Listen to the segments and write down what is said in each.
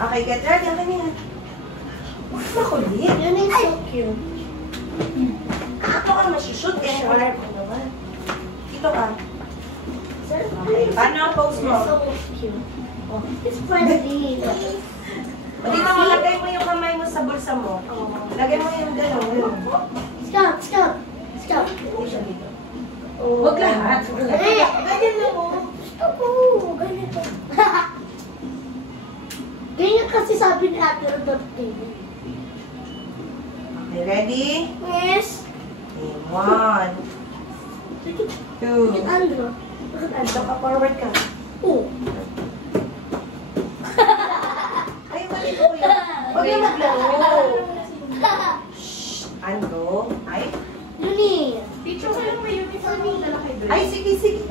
Okay, get ready. Ang ganyan. Makulit. Yun is so cute. Ito ka masushoot eh. Wala mo naman. Dito ka. Okay. Paano ang pose mo? It's so cute. It's friendly. Dito mo, lagay mo yung kamay mo sa bulsa mo. Lagay mo yung gano'n. Stop, stop, stop. Hindi siya dito. Huwag lahat. Ganyan lang mo. Stop po. Ganito. Ganyan kasi sabi ni Ate Rodolph TV. Okay, ready? Yes. Okay, 1, 2. Andro. Ito ka, forward ka. Oh. Ay, mali ko yun. Huwag na maglaro. Andro. Ay. Yuni. Picture ko lang may uniform ng lalaki dress. Ay, sige, sige.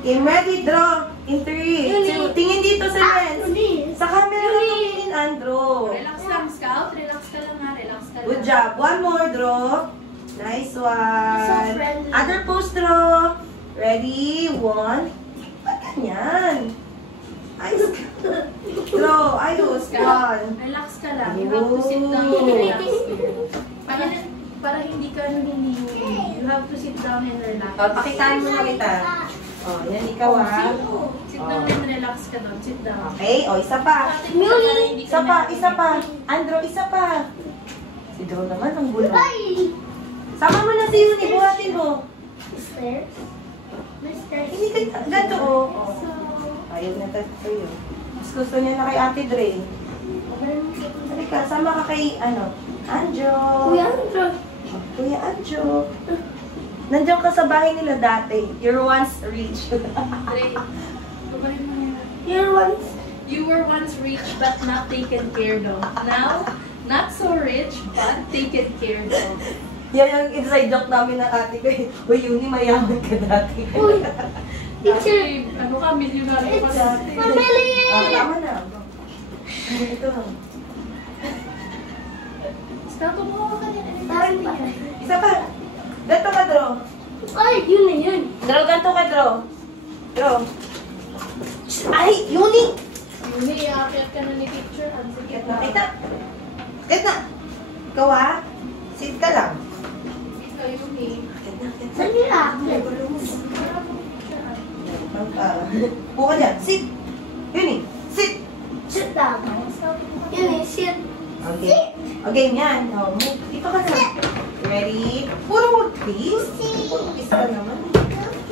Okay, ready, draw. In 3, 2. Tingin dito sa lens. Yuni. Sa camera lang tumingin, Andro. Relax lang, Scout. Relax ka lang ha. Relax ka lang. Good job. One more, draw. Nice one. So friendly. Other pose, draw. Ready? 1. Ba't ganyan? Ayos ka. Draw. Ayos. 1. Relax ka lang. You have to sit down and relax. Para hindi ka nanginginig. You have to sit down and relax. O, pakitaan mo na kita. O, yan ikaw ha. Sit down and relax ka doon. Sit down. Okay, o, isa pa. Isa pa, isa pa. Andro, isa pa. Si Drew naman, ang gulo. Ay. Sama mo na si Yuni, buhatin mo. Mister. Mister. Hindi ka, ganito o. Ayaw na tayo. Mas gusto niya na kay Ate Dre. Halika, sama ka kay, Anjo. Kuya Andro. Kuya Anjo. Nandiyan ka sa bahay nila dati. You're once rich. Dre, kumarin mo yan. You're once. You were once rich but not taken care of. Now, not so rich but taken care of. Yan yung inside joke namin ng ate ko. Uy, Yuni, mayaman ka dati. Uy. Teacher. Actually, ano ka, milyonaryo ka It's dati. family. Tama na. Ito. Scout, kumuha ka din. Parang pa. Isa pa. Ganto ka, Dro. Ay, yun na yun. Dro, ganto ka, Dro. Dro. Ay, Yuni! Yuni, iakyat ka na ni teacher. Ang sige Get na. Kita. Get na. Ikaw ha? Sit ka lang. Ikaw, Yuni. Get na, get na. Saan nila? Buka dyan. Sit. Yuni. Sit. Sit down. Yun eh, sit. Okay. Okay, yan. Oh, move. Dito ka na. Ready? Puro wag please. Puro kiss ka naman.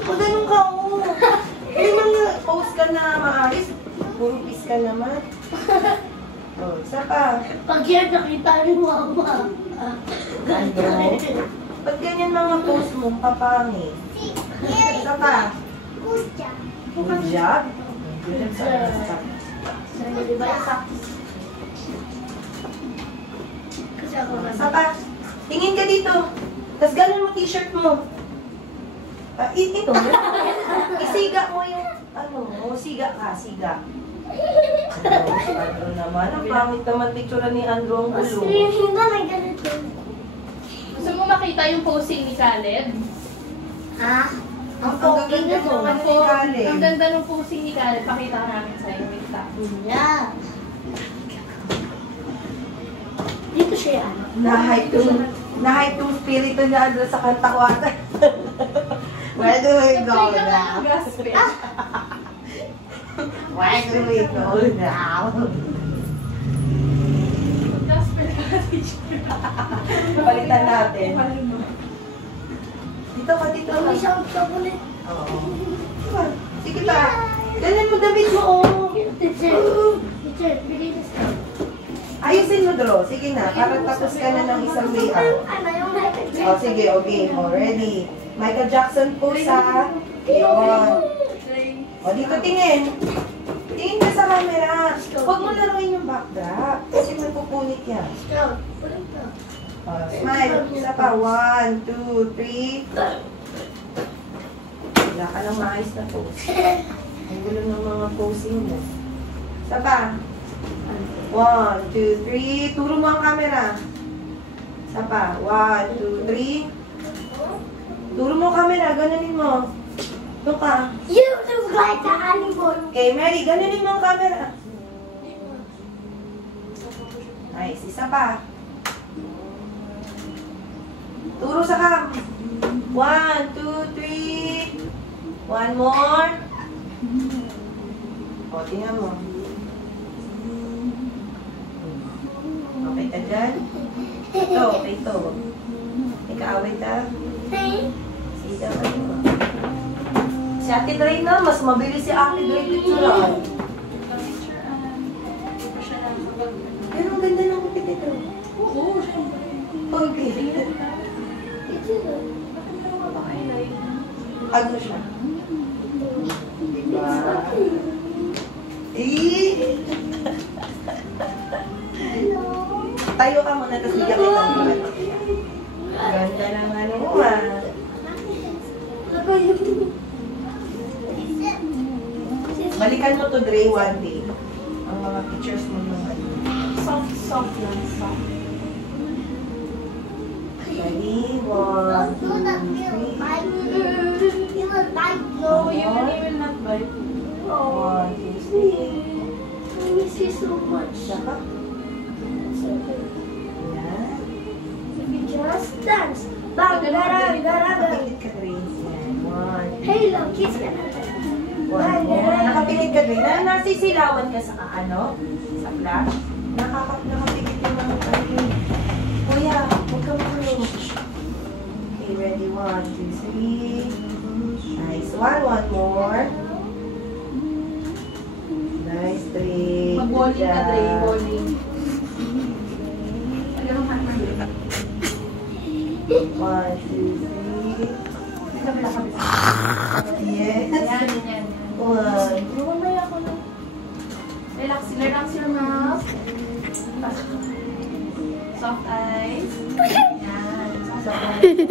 O, ganun ka, oh. Hindi man pose ka na maayos. Puro kiss ka naman. Oh, isa pa. Pag yan nakita ni Mama. Andro. Ba't ganyan mga pose mo? Papangit. Isa pa. Good job. Good job. Di ba yung practice? Kasi ako na. Isa pa. Tingin ka dito. Tapos ganun mo t-shirt mo. Ito. Isiga mo yung, siga ka, siga. Andro naman. Ang pangit naman picture ni Andro ang gulo. Hindi ba may ganito? Gusto mo makita yung posing ni Caleb? Ha? Ang Ang poking gaganda mo. naman ni Caleb. Ang ganda ng posing ni Caleb. Pakita ka namin sa'yo. Wait lang. Yeah. Dito siya yan. Na-hype yung spirito niya Andro sa kanta ko ata. Where do we go now? Gospel. Where do we go now? Gospel ka, teacher. Palitan natin. Paano mo? Dito ka, dito ka. May sound ka ulit. Oo. Sige pa. Ganyan mo damit mo, oh. Teacher. Teacher, bigay na sa. Ayusin mo, Dro. Sige na. Para tapos ka na ng isang layout. Ano yung Michael O, sige. Okay. O, ready. Michael Jackson pose, ha? Yun. O, dito tingin. Tingin ka sa camera. Huwag mo laruin yung backdrop. Kasi may pupunit yan. Scout. Ulit ka. O, smile. Isa pa. 1, 2, 3. Wala ka lang maayos na pose. Ang gulo ng mga posing mo. Isa pa. 1, 2, 3. Turo mo ang camera. Isa pa. 1, 2, 3. Turo mo ang camera. Ganunin mo. Doon ka. You look like an animal. Okay, Mary. Ganunin mo ang camera. Nice. Isa pa. Turo sa cam. 1, 2, 3. One more. O, tingnan mo. Okay ka dyan? Ito, okay ito. Ikaawit ha. Sida ka mo. Si Ate Dre na, mas mabilis si Ate Dre picturean. Pero ang ganda ng kupit ito. Oo, syempre. Okay. Ano siya? Diba? Tayo ka muna, tapos bigyan kita ng buwan. Ganda ng ano mo, Balikan mo to, Dre, one day. Ang mga pictures mo naman. Soft lang, soft. Ready? 1, 2, 3. No, you will not bite. 1, 2, 3. I miss you so much. Saka. Yan. If you just dance. Bang, gara, gara, gara. Nakapilit ka, Dre. Yan. 1, Hey, look, kiss ka na. One more. Nakapilit ka din. Nasisilawan ka sa ano? Sa flash? Nakapilit yung mga tayo. Kuya, huwag ka makulong. Okay, ready? 1, 2, 3. Nice. One more. Nice, 3. Mag-bowling ka, Dre. Bowling. Ano ang hat mo? 1, 2, 3. Yes. Yan. 1. Mamaya ako na. Relax your mouth. Soft eyes. Yan. Soft eyes.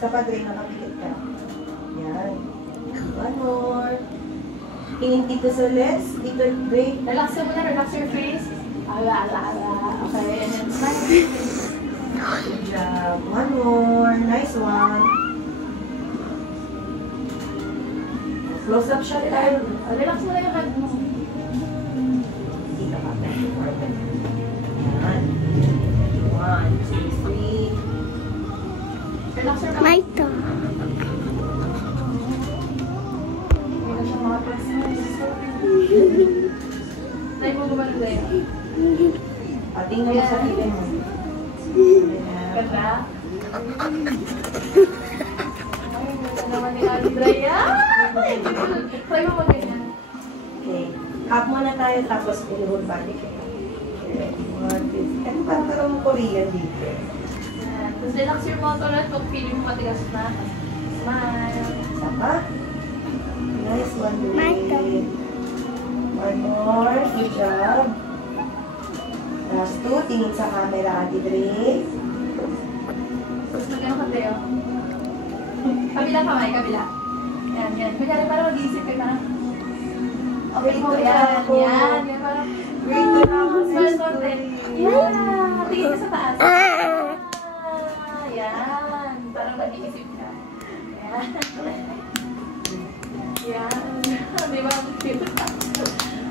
Sa padre, nakapikit ka. Yan. One more. Tingin dito sa legs. Dito, Dre. Relax mo na. Relax your face. Ala. Okay. And then smile. Good job. One more. Nice one. Close up shot tayo. Relax mo na yung hand mo. Dito ka. Yan. 1, 2, 3. Relax your mouth. My turn. Meron siyang mga presents. Try mo gumano tayo. Tingnan mo sa tingin mo. Ganda? Ay, ganda naman ni Ate Drea. Try mo mag-ganyan. Okay. Cup muna tayo tapos pinihod balik. Okay. 1, 2, 3. Ano parang karoon mo Korean dito? Yan. Tapos relax your mouth ulit kung feeling mo matigas na. Smile. Saka. Nice one, My Dre. turn. One more. Good job. Last 2. Tingin sa camera, Ate Dre. Tapos magano ka tayo. Kabila kamay, kabila. Yan. Kunyari parang mag-iisip kayo parang. Okay mo, yan. Parang. Great to know. Smile konti. Yan. Tingin ka sa taas. Yan. Parang nag-iisip ka. Yan. Di ba?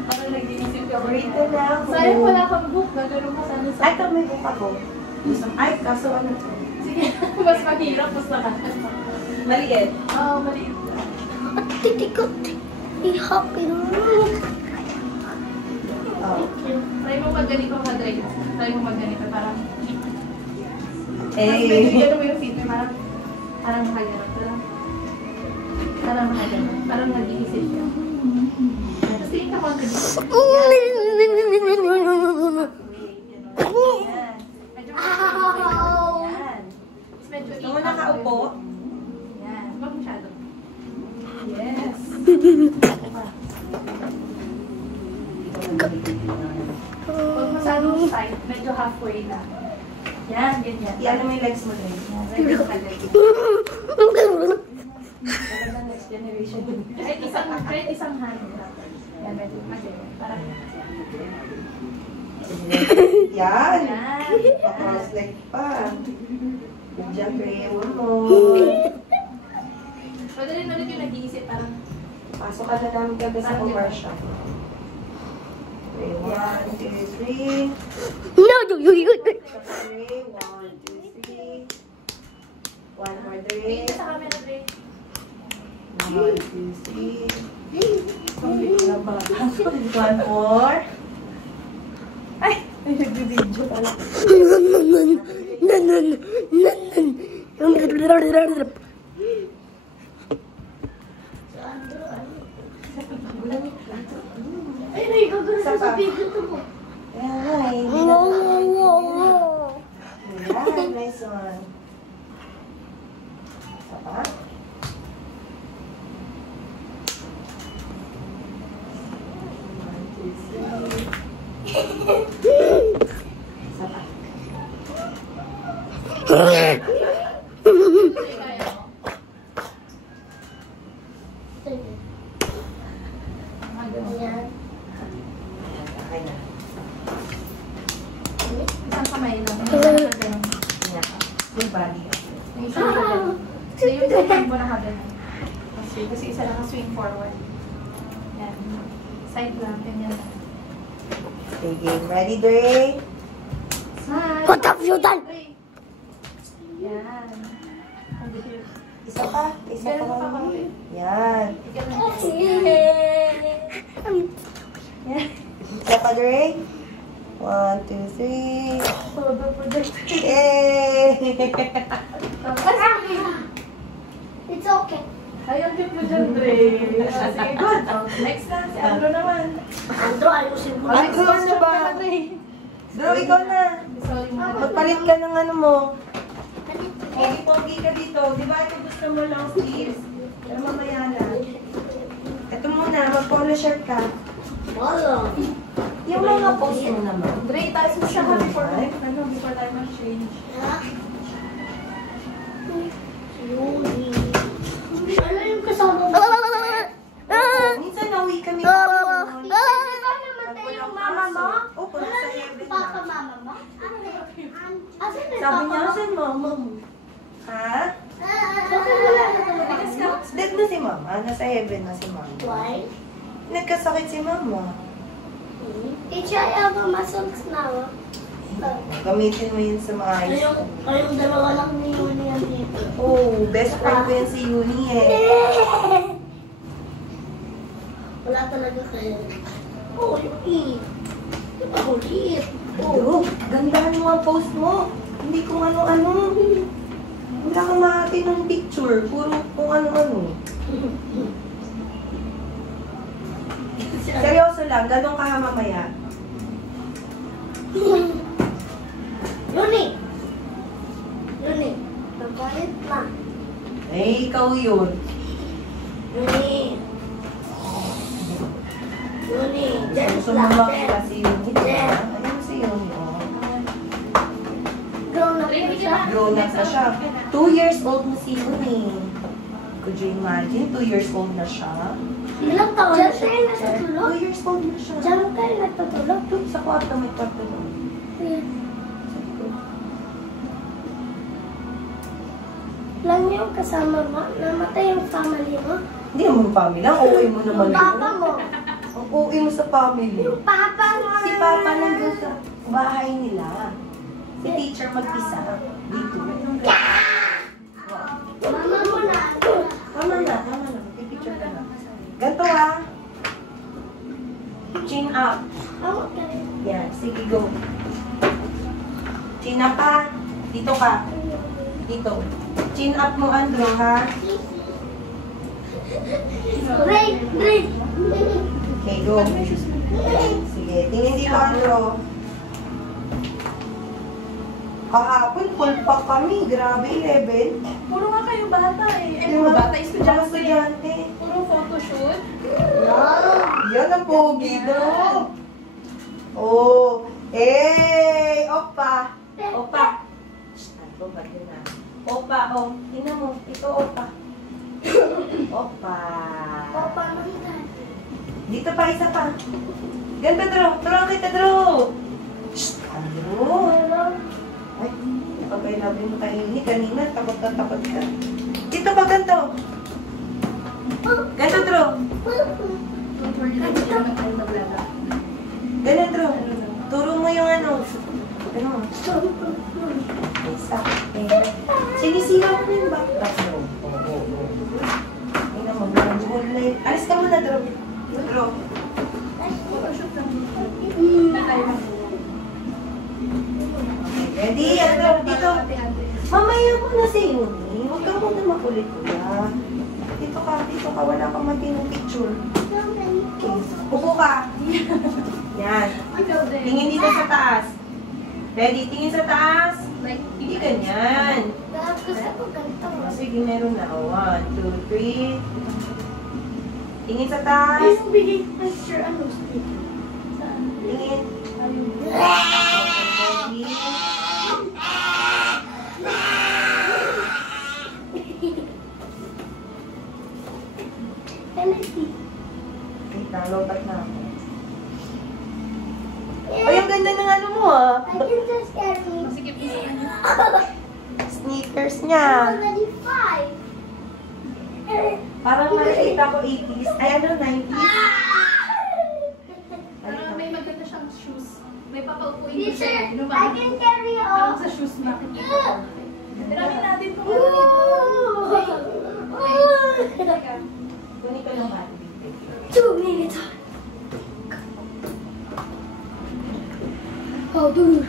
Parang nag-iisip ka. Great to know. Sayang wala kang book. Gagano mo sana sa... Ay, ito may book ako. Ay, kaso ano to? Sige. Mas mahirap. Mas nakakal. Maliit. Oo, maliit. Titikot. Ihapin mo. Oh. Try mo magganito ka, Dre. Try mo magganito. Parang... Eh. Medyo gano'n mo yung feet mo. Parang nakaganon. Parang nakaganon. Parang nag-iisip ka. Tapos tingin ka konti dito. Yan. Medyo Ow! yan. Tapos medyo Gusto mo nakaupo? Yan. Huwag masyado. Yes. Huwag masyadong tight. Medyo halfway na. Yan, ganyan. Iyan mo yung legs mo rin. Yan, medyo tagal. Talaga next generation. Kahit isang hand. Yan, medyo ganyan. Parang Yan. yan. Pa-cross leg pa. Good job, Ray. One more. Pwede rin ulit yung nag-iisip. Parang Pasok ka na namin kagabi sa commercial. Okay, 1, 2, 3. No, Isa pa, Dre. 1, 2, 3. One more, Dre. Tingin ka sa camera, Dre. 1, 2, 3. One more. Ay, may nag-video pala. Ay, nagagano Isa pa. sa bigito mo. Ay, Ayan, nice one. Isa pa. One, two, three. Isa pa. Dre, kaya mo. Ayan. Okay na. Isang kamay lang. Ganun. Tingnan ka. Yung body. May isang ganun. So, yung second mo na habang. Kasi isa lang ang swing forward. Yan. Side lang. Ganyan. Okay, game. Ready, Dre? Side. What have you done? Yan. Isa pa. Isa pa. Ganun pa konti. Yan. Ganun. Yan. Isa pa, Dre? 1, 2, 3. Todo project. Yay! It's okay. Ayun, tip mo dyan, Dre. Sige, good. Next na, si Andrew naman. Andrew, ayusin mo. Andrew, ano ba? Drew, ikaw na. Sorry mo. Magpalit ka ng ano mo. Pogi-pogi ka dito. Di ba ito gusto mo long sleeves? Pero mamaya na. Ito muna, mag-polo shirt ka. Wala. Yung mga post mo naman. Dre, tayo mo siya ha before tayo mag-change. Yuni. Ano yung kasama mo? Minsan nauwi kami. Di ba namatay yung mama mo? Oo, kung nasa heaven Papa na. mama mo? Asan yung Sabi papa niya, mo? saan mama mo? Ha? Bakit wala na naman? Dead na si mama. Nasa heaven na si mama. Why? Nagkasakit si mama. Teacher, I have a muscles now. Gamitin mo yun sa maayos. Kayong dalawa lang ni Yuni yan dito. Oh, best friend ko yan si Uni eh. Wala talaga kayo. Oh, Yuni. Di ba ulit? Bro, gandahan mo ang post mo. Hindi kung ano-ano. Wala kang mahati ng picture. Puro kung ano-ano. Seryoso lang, ganun ka ha mamaya. Yuni! Yuni, nagkalit na. Eh, ikaw yun. Yuni. Yuni, dyan Gusto mo lang. makita si Uni, diba? Ayun si Uni, oh. Grown up Dre, na hindi siya. ka Grown up na siya. 2 years old na si Uni. Could you imagine? 2 years old na siya. Ilang taon na siya? Diyan tayo 2 years old na siya. Diyan tayo nagtutulog. Doon sa kwarto, may kwarto doon. Lang yung kasama mo, namatay yung family mo. Hindi naman family lang. Okay mo naman Yung papa yun. mo. Ang okay mo sa family. Yung papa mo. Si Papa nandun sa bahay nila. Si teacher mag-isa. Dito. Mama mo na. Tama na. Pipicture ka na. Ganto ha. Chin up. Tawag ka rin. Yan. Sige, go. Chin up ha. Dito ka. Dito. Chin up mo, Andrew, ha? Ray! Ray! Okay, go. Sige. Tingin dito, Andrew. Kahapon, full pack kami. Grabe, 11. Puro nga kayo bata eh. Eh, Diba? puro bata, Mga estudyante. estudyante. Puro photoshoot. Yan ang pogi daw. Oh. Eh, opa. Opa. Ano ba yun na? Opa, oh. Tingnan mo. Ito, opa. Opa. Papa mo na. Dito pa, isa pa. Ganda, Drew. Turuan kita, Drew. Shh, Drew. Ay, napapailabi mo tayo ni kanina. Takot na takot ka. Dito pa, ganito. Ganito, Drew. For the next naman tayo mag-vlog. Ganun Isa. Sinisira mo na yung backpack mo. Oo. Tingnan mo, mag-online. Alis ka muna, Drew. Drew. Ready? Ano? Dito. Mamaya mo na sa iyo. Huwag ka muna makulit kuya. Dito ka. Wala kang matinong picture. Okay. Upo ka. Yan. Tingin dito sa taas. Ready? Tingin sa taas. Hindi ganyan. Gusto ko ganito. Sige, meron na. 1, 2, 3. Tingin sa taas. Yung bigay picture, ano, sticker? Tingin. Ready? Wait na, lobat na ako. Ay, ang ganda ng ano mo ah. I can just carry. Masikip niya sa kanya. Sneakers I'm niya. already 5. Parang nakikita ko 80s. Ay, ano, 90s. Parang may maganda siyang shoes. May papaupuin ko Teacher, siya. Ano I ba? can carry Parang all. sa shoes makikita ko. Tiramin natin po. Kunin ko lang ba? 2 minutes. Oh, dude.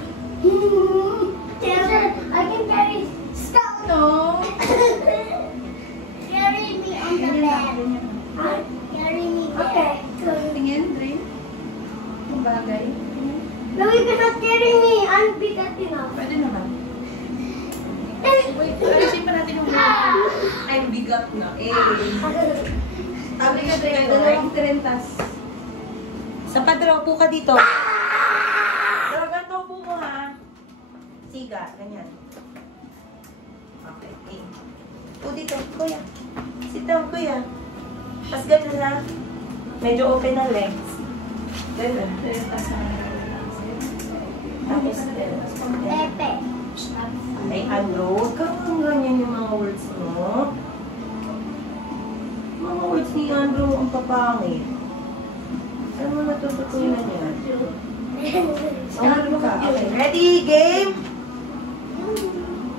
Teacher, I can carry stuff. No. Carry me on the bed. Carry me there. Okay. Tingin, Dre. Yung bagay. No, you cannot carry me. I'm big enough. Pwede naman. Wait, ayusin pa natin yung bagay. I'm bigat na. Eh. Sabi ka, Dre, dalawang tirentas. Sa padro, upo ka dito. Pero ganito upo mo ha. Siga, ganyan. Okay. Eh. Upo dito, kuya. Sit down, kuya. Tapos ganun lang. Medyo open ang legs. Ganun. Tirentas na. Tapos, Pepe. ay ano, huwag kang ganyan yung mga words mo. Mga words ni Andrew ang papangit. Saan mo natututunan yan? Ano ka? Okay, ready? Game?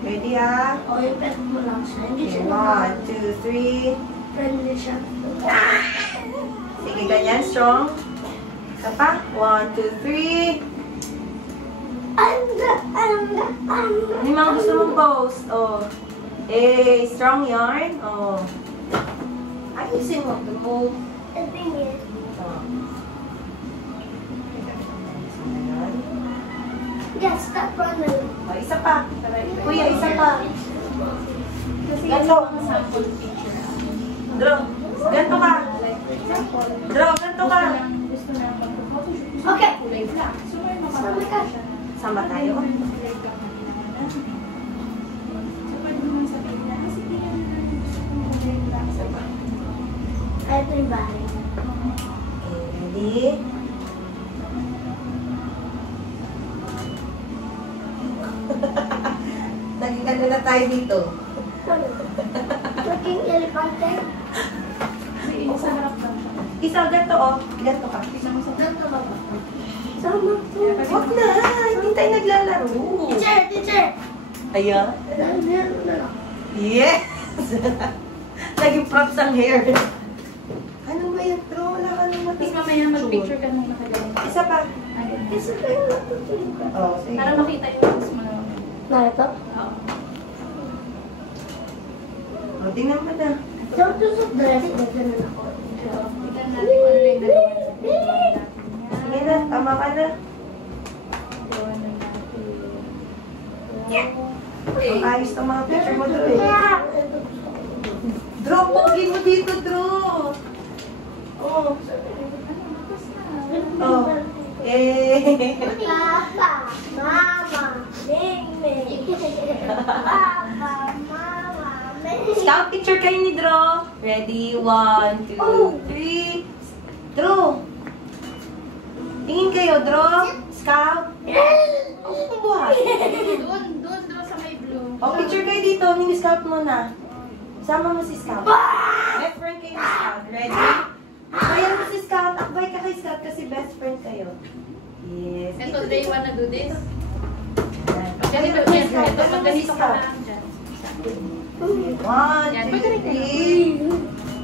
Ready ha? Oh, yung pet mo lang siya. Hindi Okay, siya 1, 2, 3. friendly siya. Sige, ganyan, strong. Isa pa. 1, 2, 3. Ano yung mga gusto mong pose? Oh. Eh, strong yarn. Oh. Ayusin mo. Move. The thing is, Oh. yeah, stop running. Oh, isa pa. Kuya, isa pa. Kasi Ganto. yung mga sample picture. Draw. Ganto ka. Like, for example, Draw, ganto ka. gusto na pag-photoshoot. Okay. Kulay black. So, may Sama ka. siya. Sama tayo. Kulay black na ginagawa. So, pwede naman sabihin niya, kasi hindi niya gusto kong kulay black. So, Everybody. Ready? Naging ano na tayo dito. Looking elepante. kasi sa harap lang siya. Isa, ganto oh. Ganto ka. Tignan mo sa Ganto ba ba? Sama po. Huwag na. Hindi tayo naglalaro. Teacher. Ayan. Meron na lang. Yes! Naging props ang hair. Ano ba yan, Tro? Wala ka naman. Tapos mamaya mag-picture ka nung nakagawa. Isa pa. Ayun. Kasi kayo natutulog ka. Oh, sige. Para makita yung mas mo naman. Na ito? Oo. Oh, tingnan mo na. Don't do some dress. Nagdanan ako. Tignan natin kung ano yung nagawa sa picture natin. Sige na, tama ka na. Gawa na natin. Ang ayos ng mga picture mo, Dro. Dro, pogi mo dito, Dro. Oh. Oh. Eh. Papa, Mama, Ming. Papa, Mama, Ming. Scout picture kayo ni Dro. Ready? 1, 2, 3. Dro. Tingin kayo, Dro. Scout. Ang buhay. Doon sa may blue. O, picture kayo dito. Mini-scout muna. Sama mo si Scout. Best friend kayo ni Scout. Ready? Kaya mo si Scout. Akbay ka kay Scout kasi best friend kayo. Yes. Ito, Dre, you wanna do this? Yan. Ganito, yes, kahit pag ganito ka lang dyan. 1, Yan, 2, pwede rin 3.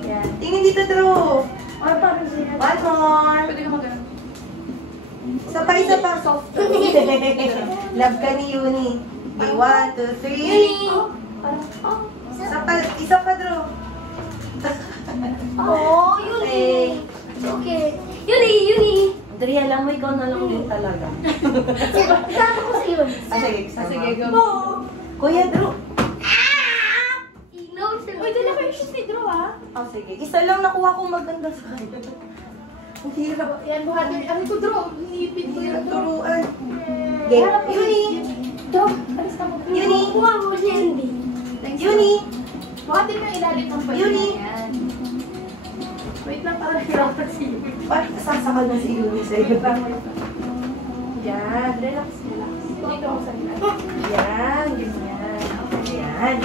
Yan. Tingin dito, Drew. Ay, parang sila. One more. Pwede ka mag-ganun. Isa pa, isa pa. Soft. Love ka ni Uni. Okay, 1, 2, 3. Isa pa, Drew. Oh, Yuni. Okay. Yuni. Dre, alam mo, ikaw na lang din talaga. Sama ko sa iyo. Sige, go. Kuya, Drew. Uy, dala kayo shoes ni Drew, ah. Oh, sige. Isa lang nakuha kong maganda sa kanya. Ang hirap. Yan, buhatin. Ano ko, Drew? Nipid ko Hirap yun, Drew. turuan. Okay. Uni. Drew, alis ka mo. Uni. Kuha mo si Andy. Uni. Buhatin mo yung ilalim ng pwede Yuni. yan. Wait lang, para hirapan si Yuni. Ba't sasakal na si Uni sa'yo? Yan, relax. Dito mo sa gila. Yan, ganyan. Okay. Yan.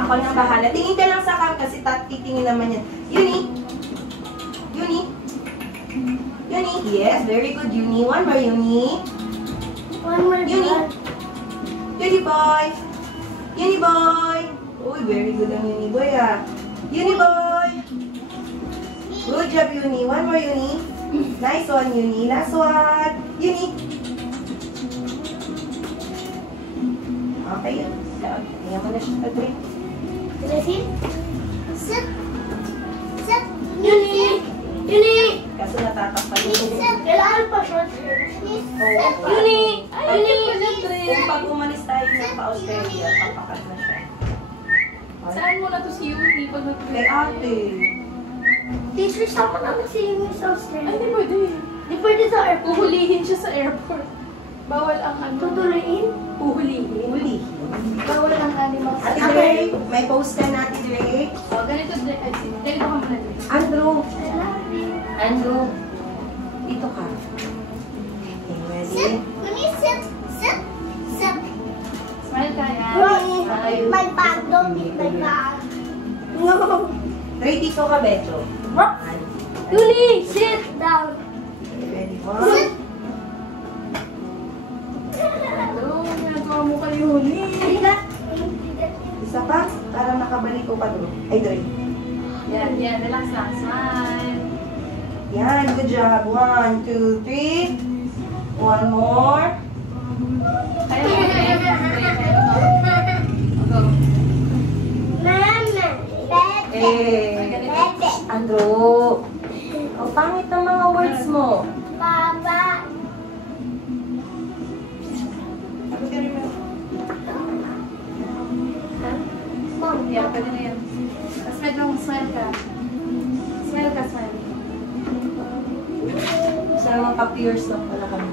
Ako na bahala. Tingin ka lang sa cam kasi titingin naman yan. Uni. Yes, very good, Uni. One more, Uni. One more Yuni. blood. Uni boy. Uy, very good ang Uni boy, ah. Uni boy. Good job, Uni. One more, Uni. Nice one, Uni. Last one. Uni. Okay. Tingnan mo na siya sa drink. Sit. Sit. Sit. Yuni. Kaso natatakpan yung Kailangan pa short. Yuni. Kung pag umalis tayo ng pa-Australia, papakat na siya. Saan mo na to si Yuni pag Kay nag-play? ate. Teacher, sama namin si Yuni sa Ay, Australia. hindi pwede. Di pwede sa airport. Uhulihin siya sa airport. Bawal ang ano. Tutuloyin? Uhulihin. Uli. Bawal ang animals. Ate Dre, may post ka na, Ate Dre. Oh, ganito ka muna. Andrew. I love you. Andrew. Dito ka. Okay, ready? Sit. Smile ka yan. Mommy, my bag. Don't eat my bag. No. Dre, dito ka, Becho. Yuni, sit down. Okay, ready? One. Ano, ginagawa mo kay Yuni? Isa pa, para makabalik ko pa doon. Ay, Dre. Yan, relax lang. Smile. Yan, good job. 1, 2, 3. One more. Kaya mo, go. Mama, Eh, Andrew. Ang pangit ng mga words mo. Papa. Mom, yan, pwede na yan. Smile ka. Smile. Sa mga pa-peers lang pala kami.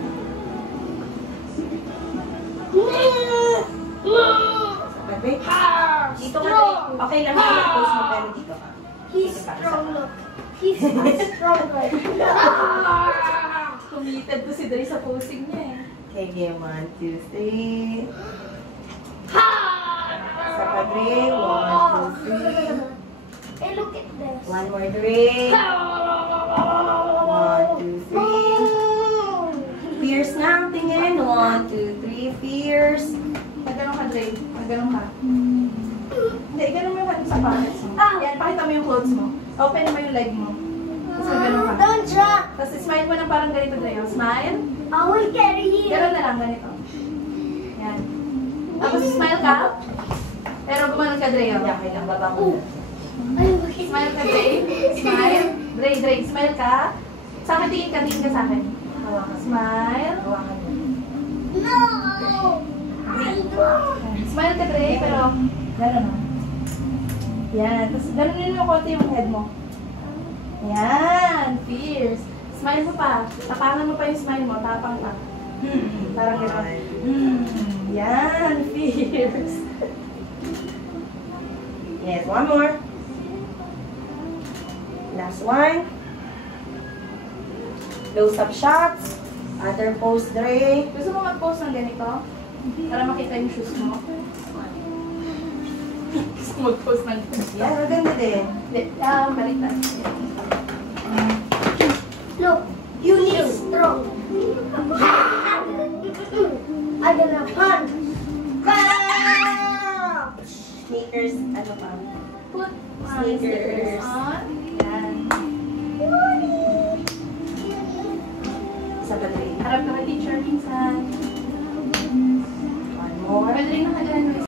Sabi? Dito ka, Dre. Okay lang yung post mo, pero dito ka. He's strong, look. He's strong. Committed to si Dre sa posing niya eh. Okay, game 1, 2, 3. Sa pa, Dre. 1, 2, 3. Hey, look at this. One more, Dre. 1, 2, 3. Fierce nga ang tingin. 1, 2, 3. Fierce. Magganong ka, Dre. Magganong ka. Hindi, ganun mo yung sa pockets mo. Yan, pakita mo yung clothes mo. Open mo yung leg mo. Tapos magganong ka. Don't drop. Tapos smile mo ng parang ganito, Dre. Oh, smile. I will carry you. Ganun na lang, ganito. Yan. Tapos smile ka. Pero gumanon ka, Dre. Oh. Okay lang, baba mo. Ay, bakit? Smile ka, Dre. Smile. Dre, smile ka. Sa akin, tingin ka sa akin. Hawakan. Smile. Hawakan mo. No. Smile ka, Dre, pero gano'n o. Yan. Tapos gano'n mo konti yung head mo. Yan. Fierce. Smile mo pa. Tapangan mo pa yung smile mo. Tapang pa. Parang gano'n. Yan. Fierce. Yes, one more. Last one. Close-up shots. Other pose, Dre. Gusto mo mag-pose ng ganito? Para makita yung shoes mo. Gusto mo mag-pose ng ganito? Yan, maganda din. Baliktad. Look, you need strong. I'm gonna punch. Sneakers, ano pa? Put Sneakers. on. Yan. Isa pa rin. Harap ka kay teacher minsan. One more. Pwede rin nakaganon.